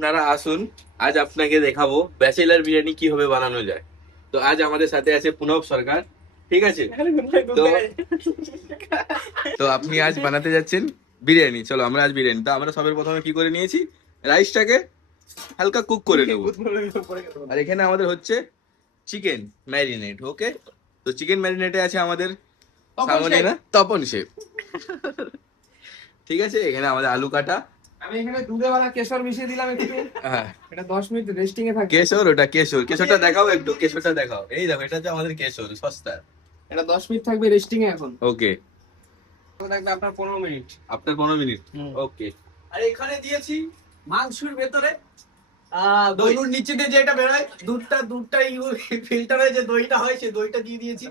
আপনারা আসুন, আজ আপনাকে দেখাবো ব্যাচেলার বিরিয়ানি কিভাবে বানানো যায়। তো আজ আমাদের সাথে আছে পুনব সরকার, ঠিক আছে? তো তো আপনি আজ বানাতে যাচ্ছেন বিরিয়ানি। চলো আমরা আজ বিরিয়ানি, তো আমরা সবার প্রথমে কি করে নিয়েছি, রাইসটাকে হালকা কুক করে নেবো। আর এখানে আমাদের হচ্ছে চিকেন ম্যারিনেট। ওকে, তো চিকেন ম্যারিনেটে আছে আমাদের সামনে না তপন শেফ, ঠিক আছে। এখানে আমাদের আলু কাটা, আমি এখানে দুধে বানা কেশর মিশিয়ে দিলাম একটু। হ্যাঁ এটা 10 মিনিট রেস্টিং এ থাকবে। কেশর, ওটা কেশর। কেশরটা দেখাও একটু, কেশরটা দেখাও। এই দেখো, এটা হচ্ছে আমাদের কেশর, সস্তা। এটা 10 মিনিট থাকবে রেস্টিং এ এখন। ওকে, থাকবে আপনার 15 মিনিট। আপনার 15 মিনিট। হুম। ওকে, আর এখানে দিয়েছি মাংসের ভেতরে দই। গরুর নিচে দিয়ে যেটা বেরোয় দুধটা ফিল্টারে যে দইটা হয় সেই দইটা দিয়ে দিয়েছি।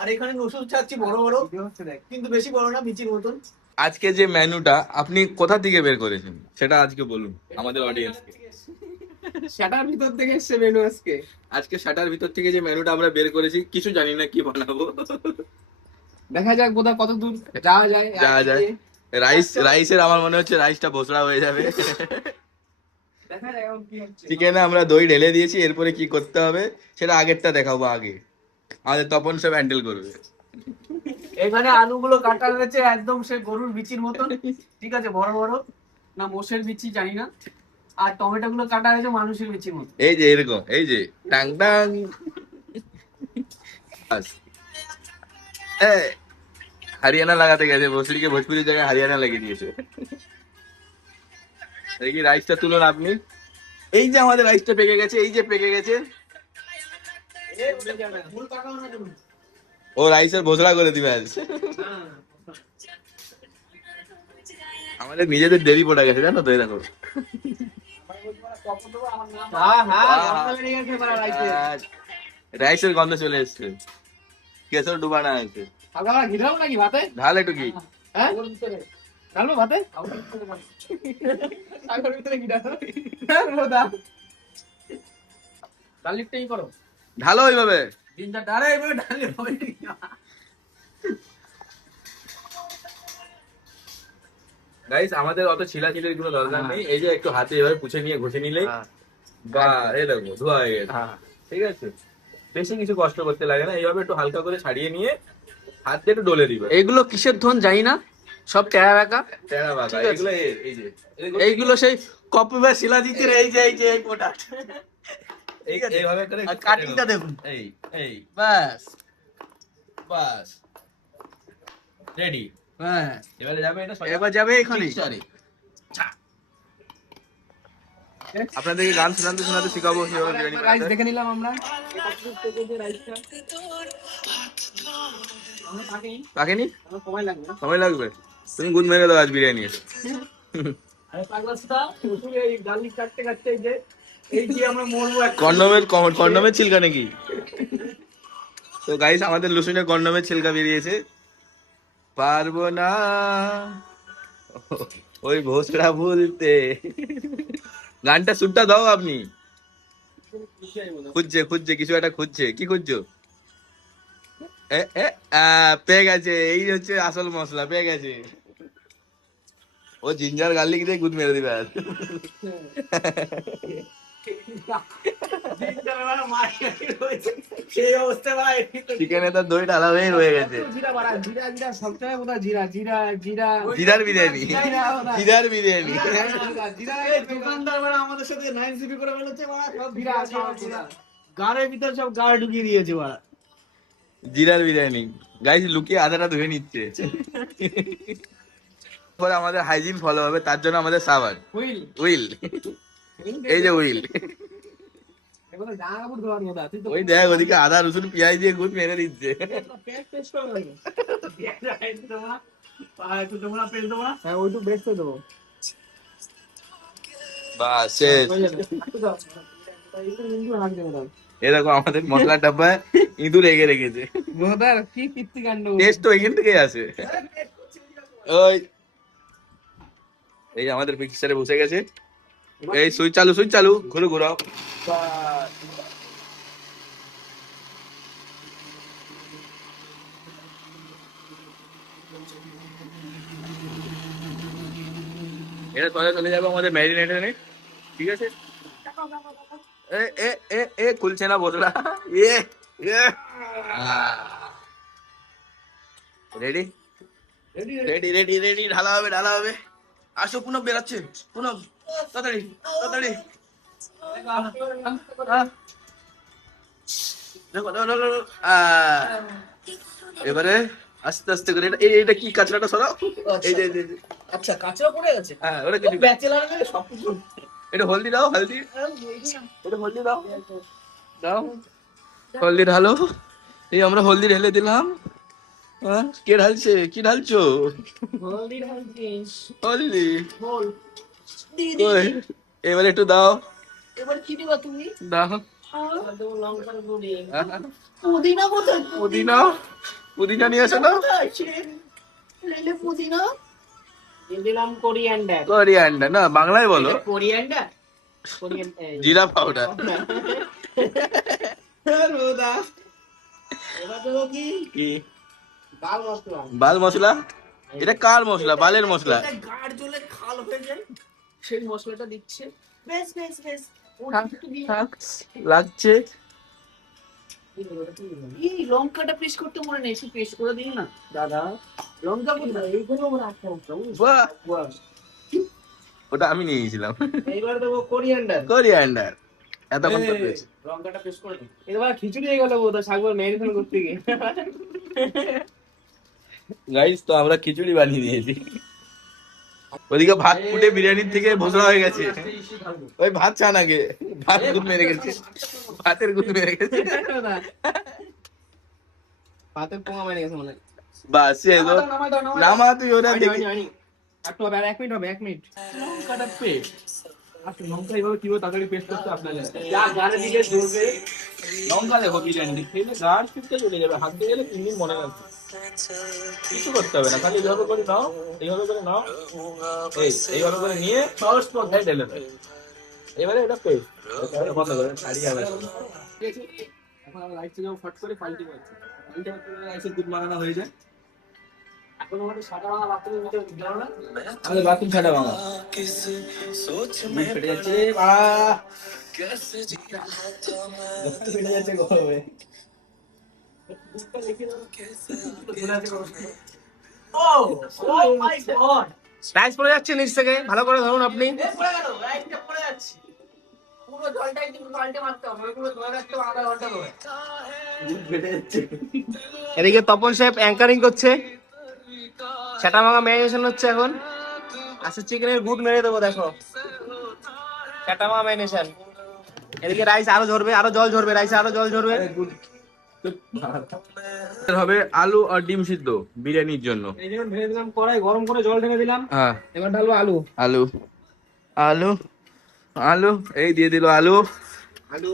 আর এখানে রসুন ছাড়ছি বড় বড়, ভিডিও হচ্ছে দেখ। কিন্তু বেশি বড় না, মিচির মতন। আজকে যে মেনুটা আপনি কোথা থেকে বের করেছেন সেটা আজকে বলুন আমাদের অডিয়েন্সকে। সেটার ভিতর থেকে এসছে মেনু আজকে। আজকে শাটার ভিতর থেকে যে মেনুটা আমরা বের করেছি, কিছু জানি না কি বানাবো। দেখা যাক বোধহয় কত দূর যাওয়া যায়। যাওয়া যায়। রাইসের আমার মনে হচ্ছে রাইসটা ভোসড়া হয়ে যাবে। দেখা যাক এখন কি হচ্ছে। চিকেনে আমরা দই ঢেলে দিয়েছি, এরপরে কি করতে হবে সেটা আগেরটা দেখাবো। আগে আমাদের তপন সব হ্যান্ডেল করবে। এখানে আলুগুলো কাটা হয়েছে একদম সে গরুর বিচির মতন, ঠিক আছে, বড় বড়, না মোষের বিচি জানি না। আর টমেটো গুলো কাটা হয়েছে মানুষের বিচির মতো। এই যে এরকম, এই যে টাং টাং। বাস। এই, হরিয়ানা লাগাতে গেছে, ভোসড়িকে ভোজপুরির জায়গায় হরিয়ানা লাগিয়ে দিয়েছে। দেখি রাইসটা তুলুন আপনি। এই যে আমাদের রাইসটা পেকে গেছে, এই যে পেকে গেছে। ভুল পাকাও না তুমি। ও রাইসের ভোসড়া করে দিবে আজ। হ্যাঁ। আমাদের নিজেদের দেরি পড়ে গেছে, জানো তো? এই দেখো, হ্যাঁ হ্যাঁ, গন্ধ বেরিয়ে গেছে এবার রাইসে। রাইসের গন্ধ চলে এসছে, কেশর ডুবানা আছে। হালকা হালকা ঘি ঢালবো নাকি ভাতে? ঢাল একটু কি। হ্যাঁ ঢালবো ভাতে? সাগরের ভিতরে ঘি ঢালবো। দাও ডালিটটাই করো। ঢালো ওইভাবে। দিনটা ডারে এবার ডালে হবে না। গাইস, আমাদের অত ছিলাছিলির কোনো দরকার নেই। এই যে একটু হাতে এভাবে পুছে নিয়ে ঘষে নিলেই বা এই দেখো ধোয়া হয়ে গেছে। ঠিক আছে, বেশি কিছু কষ্ট করতে লাগে না। এইভাবে একটু হালকা করে ছাড়িয়ে নিয়ে হাত দিয়ে একটু ডলে দিবে। এইগুলো কিসের ধন জানি না, সব টেরা বেকা। টেরা বাঁকা ঠিক আছে। এগুলো। এই যে এইগুলো সেই কপি বা শিলাজিতের এই প্রোডাক্ট। এইভাবে করে আর কাটিংটা দেখুন। এই এই ব্যাস বাস, রেডি। ব্যাস এবারে যাবে এটা সোজা এবার যাবে এখানে। মিক্সচারে। আপনাদেরকে গান শোনাতে শোনাতে শিখাবো কিভাবে বিরিয়ানি রাইস বানাতে। দেখে নিলাম আমরা। রাইসটা আমরা পাকেই, পাকেনি? আমার সময় লাগবে না। সময় লাগবে? তুমি গুদ মেরে দাও আজ বিরিয়ানি। আরে পাগলাসটা তুমি এই গার্লিক কাটতে কাটতে এই যে আমরা মরবো একটা। কন্ডমের ছিলকা নাকি? তো গাইস, আমাদের লুসুনের কন্ডমের ছিলকা বেরিয়েছে। পারবো না ওই ভোসড়া ভুলতে। গানটা সুরটা দাও আপনি। খুঁজছে কিছু একটা খুঁজছে। কি খুঁজছো? এ এ পেয়ে গেছে। এই হচ্ছে আসল মশলা, পেয়ে গেছে। ও জিঞ্জার গার্লিক দিয়ে গুদ মেরে দিবে আজ। সেই অবস্থা ভাই। চিকেনে তো দই ঢালা হয়ে রয়ে গেছে। জিরা বাড়া, জিরা জিরা সবসময় বোধহয় জিরা জিরা জিরা জিরার বিরিয়ানি, জিরার বিরিয়ানি। জিরা এই দোকানদার বাড়া আমাদের সাথে 9CP করে ফেলেছে বাড়া, সব জিরা জিরা জিরা গাড়ের ভিতর সব গাড় ঢুকিয়ে দিয়েছে বাড়া। জিরার বিরিয়ানি। গাইস, লুকিয়ে আদাটা ধুয়ে নিচ্ছে। পরে আমাদের হাইজিন ফলো হবে, তার জন্য আমাদের সাবান হুইল উইল। এই যে উইল। এগুলো জামা কাপড় ধোয়ার মতো। তুই তো ওই দেখ, ওদিকে আদা রসুন পেঁয়াজ দিয়ে গুদ মেরে দিচ্ছে। পেস্ট করে দেবো। একটু দেবো না, পেস্ট দেবো না। হ্যাঁ ওইটু বেস্ট করে দেবো। বাস শেষ। হয়ে যাবে। একটু দাও। একটু নিন্দু হাত দেবো দাও। এ দেখো, আমাদের মশলার ডাব্বায় ইঁদুর রেখে রেখেছে। বোধার কি কীর্তিকাণ্ড। টেস্ট তো এখান থেকেই আসে। ওই এই যে আমাদের পিকচারে বসে গেছে। এই সুইচ চালু, ঘুরো ঘুরাও। এটা চলে যাবে আমাদের ম্যারিনেটে। ঠিক আছে। এ এ এ এ খুলছে না বসলা। এ রেডি রেডি রেডি রেডি, ঢালা হবে ঢালা হবে। আসো, পুনব বেরাচ্ছে, পুনব তাড়াতাড়ি তাড়াতাড়ি। দেখো দেখো, দেখো, দেখো। এবারে আস্তে আস্তে করে এটা কি কাঁচড়াটা সরাও। এই যে এই যে, এই যে। আচ্ছা, কাঁচড়া পড়ে গেছে। হ্যাঁ, ওটা কিছু না। ব্যাচেলার সব কিছু। এটা হলদি দাও, হলদি, এটা হলদি দাও, দাও হলদি ঢালো। এই আমরা হলদি ঢেলে দিলাম। হ্যাঁ, কে ঢালছে, কি ঢালছো? হলদি ঢালছিস। হলদি বল। কই? এবারে একটু দাও, এবার কি দিবা তুমি? দাও। দেবো লঙ্কার গুঁড়ি। হ্যাঁ, পুদিনা কোথায়? পুদিনা, পুদিনা নিয়ে এসো না। লেলে পুদিনা। দিয়ে দিলাম কোরিয়ান্ডার। কোরিয়ান্ডার না, বাংলায় বলো। কোরিয়ান্ডার। জিরা পাউডার। এবার দেবো কি? কি? বাল মশলা। বাল মশলা? এটা কার মশলা? বালের মশলা। এটা গাঢ় জলে খাল হয়ে যায়, সেই মশলাটা দিচ্ছে। বেশ বেশ বেশ। লাগছে। এই লঙ্কাটা পেস্ট করতে মনে নেই, একটু পেস্ট করে দিন না দাদা। লঙ্কা কোথায়? এইগুলো আমার আটটা মশলা। বাহ, বাহ। ওটা আমি নিয়ে গেছিলাম। এইবার দেবো কোরিয়ান্ডার। কোরিয়ান্ডার এতক্ষণ তো পেয়েছি। লঙ্কাটা পেস্ট করে দিন। এবার খিচুড়ি হয়ে গেল বোধহয়, শাকবার ম্যারিনেশন করতে গিয়ে। গাইস, তো আমরা খিচুড়ি বানিয়ে দিয়েছি। ওদিকে ভাত ফুটে বিরিয়ানির থেকে ভোসরা হয়ে গেছে। ওই ভাত চান আগে, ভাত গুদ মেরে গেছে, ভাতের গুদ মেরে গেছে। ভাতের পোঙা মেরে গেছে মনে হয়। বাস এই তো, নামা তুই ওরা দেখি। একটু হবে, আর 1 মিনিট হবে, 1 মিনিট। লঙ্কাটা পেস্ট। আচ্ছা, লঙ্কা এইভাবে কিভাবে তাড়াতাড়ি পেস্ট করতে আপনাদের যা গানে দিকে ঝরবে। লঙ্কা দেখো, বিরিয়ানি খেলে গাঢ় ফিরতে চলে যাবে, হাত দিয়ে গেলে 3 দিন মনে রাখবে। কিছু করতে হবে না, খালি এইভাবে করে নাও, এইভাবে করে নাও, এইভাবে করে নিয়ে সহজ পথে ঢেলে দেবে। এবারে এটা পেস্ট বন্ধ করে ছাড়িয়ে যাবে। এখন আমরা লাইট থেকে ফট করে পাল্টে পাচ্ছি। পাল্টে পাল্টে রাইসের দুধ বানানো হয়ে যায়। এখন আমাদের সাদা বাংলা বাথরুমের ভিতরে দিলাম না। আমাদের বাথরুম ছাড়া বাংলা দুধ ফেটে যাচ্ছে। ফেটে যাচ্ছে গরমে। Oh, oh my God! Rice পড়ে যাচ্ছে নিচ থেকে, ভালো করে ধরুন আপনি। পড়ে গেল, লাইটটা পড়ে যাচ্ছে। পুরো জলটাই কিন্তু পাল্টে মারতে হবে, ওইগুলো ধরে রাখতে হবে আধা ঘন্টা ধরে। দুধ ফেটে যাচ্ছে। এদিকে তপন সাহেব অ্যাঙ্কারিং করছে, সেটা ভাঙা ম্যারিনেশন হচ্ছে এখন। আচ্ছা, চিকেনের গুদ মেরে দেবো, দেখো সেটা ভাঙা ম্যারিনেশন। এদিকে রাইস আরো ঝরবে, আরো জল ঝরবে, রাইসে আরো জল ঝরবে। হবে আলু আর ডিম সিদ্ধ বিরিয়ানির জন্য। এই যেমন ঢেলে দিলাম কড়াই, গরম করে জল ঢেলে দিলাম। হ্যাঁ, এবার ঢালবো আলু। আলু আলু আলু, এই দিয়ে দিল আলু। আলু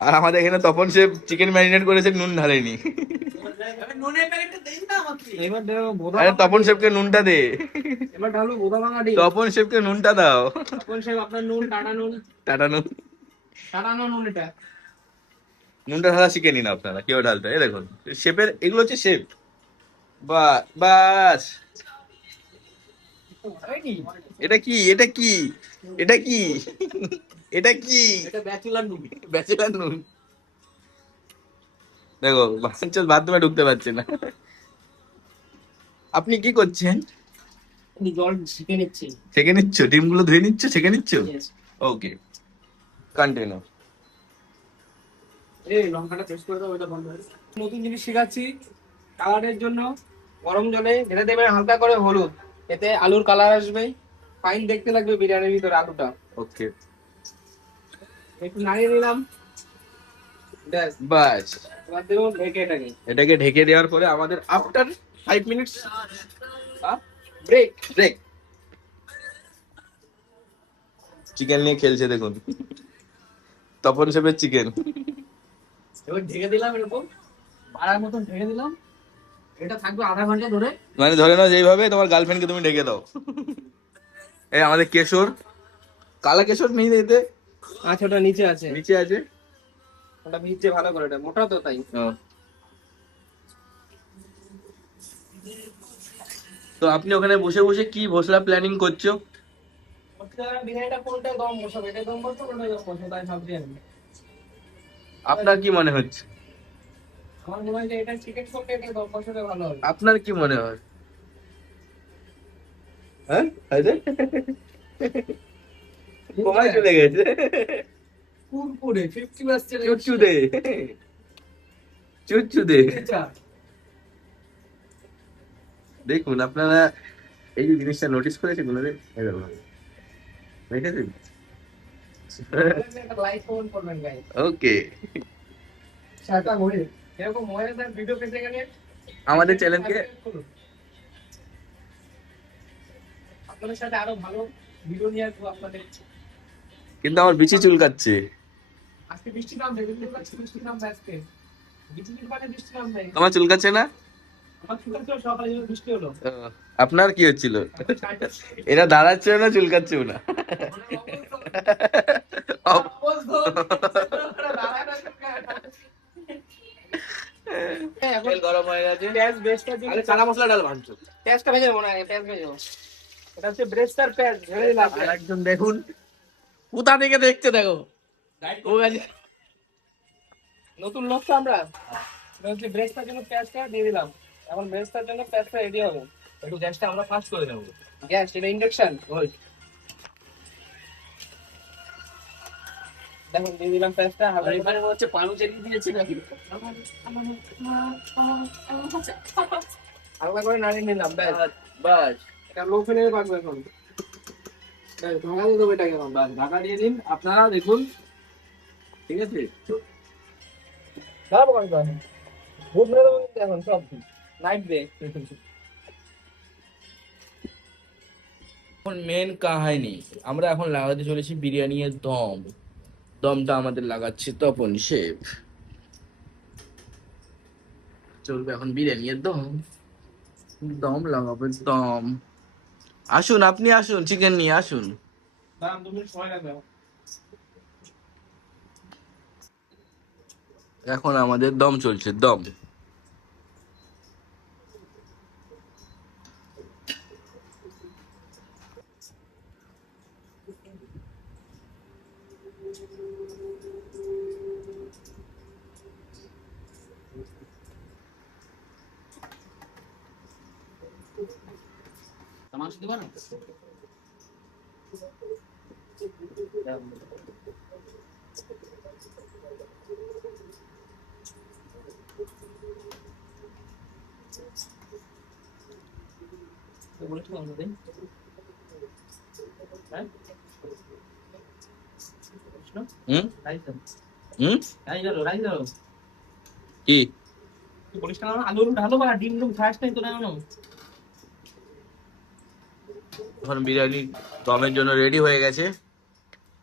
আর আমাদের এখানে তপন সে চিকেন ম্যারিনেট করেছে, নুন ঢালেনি। নুনের প্যাকেটটা দেন না আমাকে। এবার দেবো বোদা। আরে তপন শেফকে নুনটা দে, এবার ঢালবো বোদা ভাঙা ডিম। তপন শেফকে নুনটা দাও। তপন সাহেব আপনার নুন, টাটা নুন। টাটা নুন। টাটা নুন এটা। নুনটা ঢালা শিখে নিন আপনারা, কেউ ঢালতে। এই দেখুন শেফের, এগুলো হচ্ছে শেফ। বাস। এটা কি, এটা কি, এটা কি, এটা কি? এটা ব্যাচেলার নুন। ব্যাচেলার নুন। দেখো বাচ্চা বাথরুমে ঢুকতে পারছে না। আপনি কি করছেন? জল ছেঁকে নিচ্ছি। ছেঁকে নিচ্ছ, ডিমগুলো ধুয়ে নিচ্ছ, ছেঁকে নিচ্ছ। Yes. ওকে, কন্টিনিউ। এই লঙ্কাটা পেস্ট করে দাও, ওটা বন্ধ হয়ে গেছে। নতুন জিনিস শেখাচ্ছি কালারের জন্য। গরম জলে ঢেলে দেবেন হালকা করে হলুদ, এতে আলুর কালার আসবে, ফাইন দেখতে লাগবে বিরিয়ানির ভিতরে আলুটা। ওকে, একটু নাড়িয়ে নিলাম, ব্যাস। বাস। এবার দেবো ঢেকে এটাকে। এটাকে ঢেকে দেওয়ার পরে আমাদের after 5 minutes break. Break. Chicken নিয়ে খেলছে দেখুন, তপন শেফের চিকেন। এবার ঢেকে দিলাম এরকম বাড়ার মতন ঢেকে দিলাম। এটা থাকবে আধা ঘন্টা ধরে। মানে ধরে নাও যেইভাবে তোমার গার্লফ্রেন্ডকে তুমি ঢেকে দাও। এই আমাদের কেশর, কালা কেশর নেই এতে। আচ্ছা, ওটা নিচে আছে, নিচে আছে। ওটা ভিজছে ভালো করে, ওটা মোটা তো তাই। তো আপনি ওখানে বসে বসে কি ভোসলা প্ল্যানিং করছো? বিরিয়ানিটা কোনটা দম বসাবে, এটা দম বসাবো কোনটা দম বসাবো তাই ভাবছি আমি। আপনার কি মনে হচ্ছে? আমার মনে হয় যে এটা চিকেন করলে এটা দম বসালে ভালো হবে। আপনার কি মনে হয়? হ্যাঁ আছে কমায় চলে গেছে কুরকুরে 50% চুচুদে চুচুদে। দেখুন আপনারা এই যে জিনিসটা নোটিস করেছেন কোনোদিন? এই দেখুন দেখেছেন? একটা লাইক কমেন্ট করবেন গাইস। ওকে, সাটা ঘুরে এরকম মজাদার ভিডিও পেতে গেলে আমাদের চ্যানেলকে আপনাদের সাথে আরো ভালো ভিডিও নিয়ে আসবো আপনাদের। কিন্তু আমার বিচি চুলকাচ্ছে। আজকে বৃষ্টি নামবে, কিন্তু আজকে বৃষ্টি নামবে আজকে। বৃষ্টির পানে বৃষ্টি নামবে। তোমার চুলকাচ্ছে না? আমার চুল কাটছিল সকালে যখন বৃষ্টি হলো। আপনার কি হচ্ছিল? এটা দাঁড়াচ্ছে না চুলকাচ্ছেও না। এখন গরম হয়ে গেছে। পেঁয়াজ বেস্টটা আরে চানা মশলা ডাল ভাঙছো। পেঁয়াজটা ভেজে মনে হয় পেঁয়াজ ভেজে। এটা হচ্ছে ব্রেস্টার পেঁয়াজ ভেজে দিলাম। আর একজন দেখুন কোথা থেকে দেখছে দেখো। ও গাছে নতুন লোক তো আমরা। এটা হচ্ছে ব্রেস্টার জন্য পেঁয়াজটা দিয়ে দিলাম। এখন ব্রেস্টার জন্য পেঁয়াজটা রেডি হবে। একটু গ্যাসটা আমরা ফাস্ট করে দেবো। গ্যাস এটা ইন্ডাকশন। ওই দেখুন দিয়ে দিলাম পেঁয়াজটা হালকা করে। এখানে হচ্ছে পানু চেরি দিয়েছে নাকি? হালকা করে নাড়িয়ে নিলাম ব্যাস। বাস এটা লো ফ্লেমে পাকবে এখন। ব্যাস ঢাকা দিয়ে দেবো এটাকে এখন। বাস ঢাকা দিয়ে দিন আপনারা দেখুন, ঠিক আছে? খারাপ করে তো ভূত মেরে দেবো কিন্তু এখন সব নাইট ডে। এখন মেন কাহিনী, আমরা এখন লাগাতে চলেছি বিরিয়ানি এর দম। দমটা আমাদের লাগাচ্ছে তপন শেফ। চলবে এখন বিরিয়ানি এর দম। দম লাগাবে দম। আসুন আপনি আসুন, চিকেন নিয়ে আসুন। দাম 2 মিনিট সময় লাগবে। এখন আমাদের দম চলছে, দম। মাংস দিবা না? তো বলেছো আমাদের হ্যাঁ হুম রাইস দাও হুম রাইস দাও। কি তুই বলিস না আলু ঢালো বা ডিম খাস নাই তো না জানো। এখন বিরিয়ানি দমের জন্য রেডি হয়ে গেছে।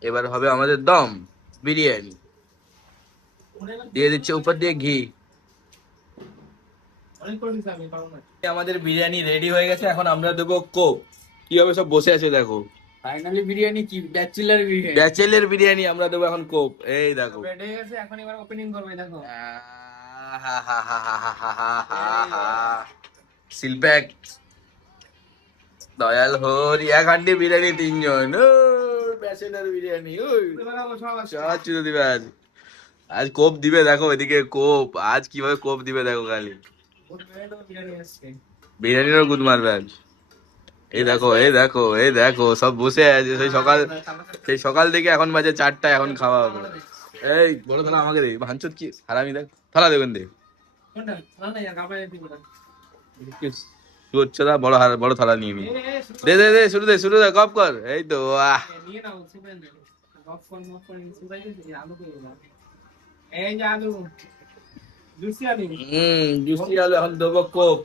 এবার হবে আমাদের দম বিরিয়ানি। দিয়ে দিচ্ছে উপর দিয়ে ঘি। অনেক করে দিছি আমি পারবো না। আমাদের বিরিয়ানি রেডি হয়ে গেছে, এখন আমরা দেবো কোক। কিভাবে সব বসে আছে দেখো। ফাইনালি বিরিয়ানি কি ব্যাচেলার বিরিয়ানি। ব্যাচেলের বিরিয়ানি আমরা দেবো এখন কোক। এই দেখো। রেডি হয়ে গেছে এখন এবার ওপেনিং করবে দেখো। সিলপ্যাক দয়াল হরি 1 হান্ডি বিরিয়ানি 3 জন। ব্যাচেলার বিরিয়ানি চুলো দিবে আজ। আজ কোপ দিবে দেখো, এদিকে কোপ। আজ কিভাবে কোপ দিবে দেখো খালি। বিরিয়ানি আসছে। বিরিয়ানিরও গুদ মারবে আজ। এই দেখো এই দেখো এই দেখো সব বসে আছে সেই সকাল থেকে এখন বাজে 4টা, এখন খাওয়া হবে। এই বড় থালা আমাকে দে। ভাঞ্চত কি হারামি দেখ, থালা দেবেন দে। কোনটা না না ইয়া গাবায় দিব না। সুচ্ছদা বড় থালা নিয়ে নি। দে দে দে শুরু দে গপ কর। এই তো আহ নিয়ে নাও সুপেন গফ কর সুদাই দিছি আলু করে দাও। এই যে আলু জুসি আলু। জুসি আলু এখন দেবো কোপ।